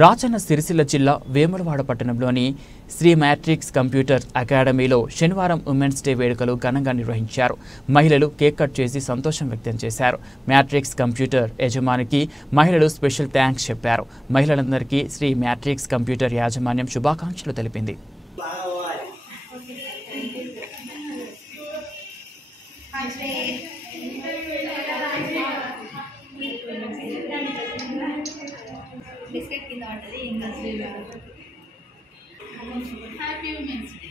రాజన్న సిరిసిల్ల జిల్లా వేములవాడ పట్టణంలోని Shri matrix computer అకాడమీలో శనివారం ఉమెన్స్ డే వేడుకలు ఘనంగా నిర్వహించారు. మహిళలు కేక్ కట్ చేసి సంతోషం వ్యక్తం చేశారు. మ్యాట్రిక్స్ కంప్యూటర్ యజమానికి మహిళలు స్పెషల్ థ్యాంక్స్ చెప్పారు. మహిళలందరికీ శ్రీ మ్యాట్రిక్స్ కంప్యూటర్ యాజమాన్యం శుభాకాంక్షలు తెలిపింది. బిస్కెట్ కింద ఉంటుంది ఇంకా హ్యాపీ ఉమెన్స్ డే.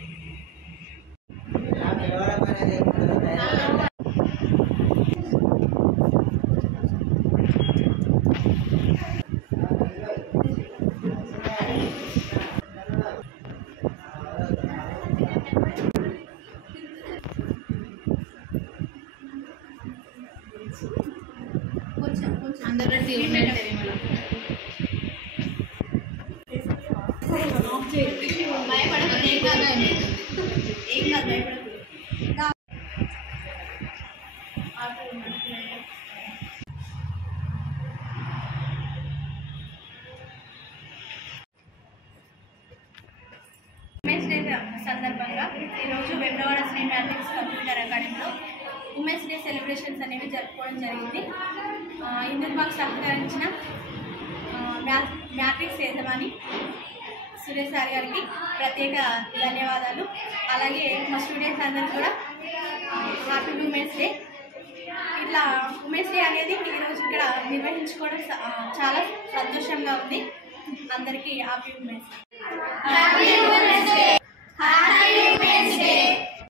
కొంచెం అందరికీ ఉమెన్స్ డే సందర్భంగా ఈరోజు వేములవాడ శ్రీ మ్యాట్రిక్స్ కంప్యూటర్ అకాడమీలో ఉమెన్స్ డే సెలబ్రేషన్స్ అనేవి జరుపుకోవడం జరిగింది. ఇందుకు మాకు సహకరించిన మ్యాట్రిక్స్ యజమాని సురేష్ సార్ గారికి ప్రత్యేక ధన్యవాదాలు. అలాగే మా స్టూడెంట్స్ అందరికీ కూడా హ్యాపీ ఉమెన్స్ డే. ఇట్లా ఉమెన్స్ డే అనేది ఈరోజు ఇక్కడ నిర్వహించుకోవడం చాలా సంతోషంగా ఉంది. అందరికీ హ్యాపీ ఉమెన్స్ డే.